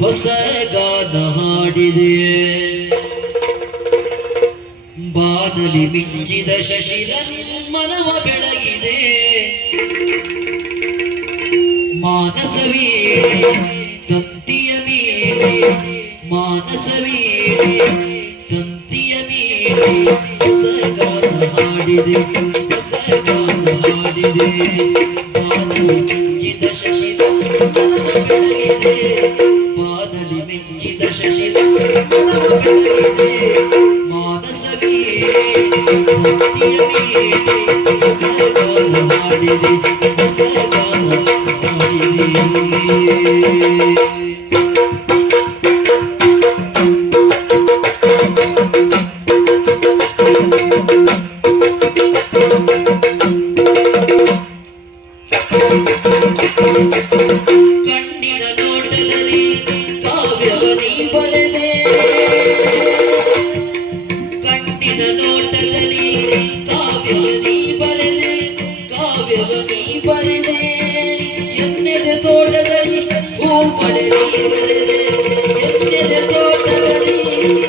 ಹೊಸ ಗಾನ ಹಾಡಿದೆ ಬಾನಲಿ ಮಿಂಚಿದ ಶಶಿರನ್ ಮನವ ಬೆಳಗಿದೆ ಮಾನಸವೀಡಿ ತಂತಿಯ ಮೀಡಿ ಮಾನಸವೀಡಿ ತಂತಿಯ ಮೀಡಿ ಹೊಸ ಗಾನ ಹಾಡಿದೆ ಹೊಸ ಗಾನ ಹಾಡಿದೆ ಬಾನಲಿ ಮಿಂಚಿದ ಶಶಿರನ್ ಮನವ ಬೆಳಗಿದೆ ಬಾನಲಿ ಮಿಂಚಿದ ಶಶಿರನ್ ಮನವ ಬೆಳಗಿದೆ ಮಾನಸವೀಡಿ ತಂತಿಯ ಮೀಡಿ ಹೊಸ ಗಾನ ಹಾಡಿದೆ ಹೊಸ ಗಾನ ಕಣ್ಣಿನ ನೋಟದಲ್ಲಿ ಕಾವ್ಯವ ನೀ ಬರೆದೆ ಕಣ್ಣಿನ ನೋಟದಲ್ಲಿ ಕಾವ್ಯವ ನೀ ಬರೆದೆ ಕಾವ್ಯವ ನೀ ಬರೆದೆ ಎನ್ನೆದೆ ತೋಟದಲ್ಲಿ ಹೂ ಮಳೆ ನೀ ಬೆಳೆದೆ ಎನ್ನೆದೆ ತೋಟದಲ್ಲಿ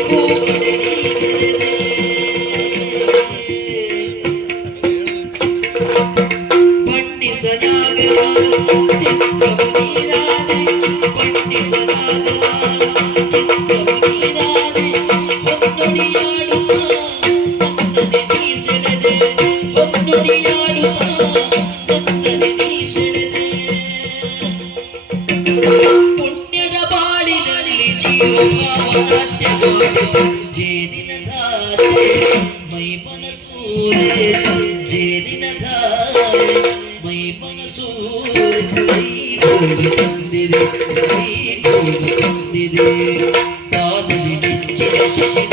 ಹೂ ಮಳೆ ನೀ ಬೆಳೆದೆ ಬಣ್ಣಿಸಲಾಗದ ಚಿತ್ರವು ನೀರಾದೆ ಬಣ್ಣಿಸಲಾಗದ ಚಿತ್ರವು ನೀರಾದೆ ಹೊನ್ನುಡಿಯಾಡುತ್ತ ನನ್ನನೆ ನೀ ಸೆಳೆದೆ ಹೊನ್ನುಡಿಯಾಡುತ್ತ ನನ್ನನೆ ನೀ ಸೆಳೆದೆ ಪುಣ್ಯದ ಬಾಳಿನಲ್ಲಿ ಜೀವಭಾವ ನಾಟ್ಯ ಮಾಡಿದೆ ಜೇನಿನ ಧಾರೆ ಮೈ ಮನಸೂರೆ ಜೇನಿನ ಧಾರೆ ಮೈ ಮನಸೂರೆ ಕೈ ತಂದಿದೆ ಕೈ ತಂದಿದೆ ಬಾನಲಿ ಮಿಂಚಿದ ಶಶಿ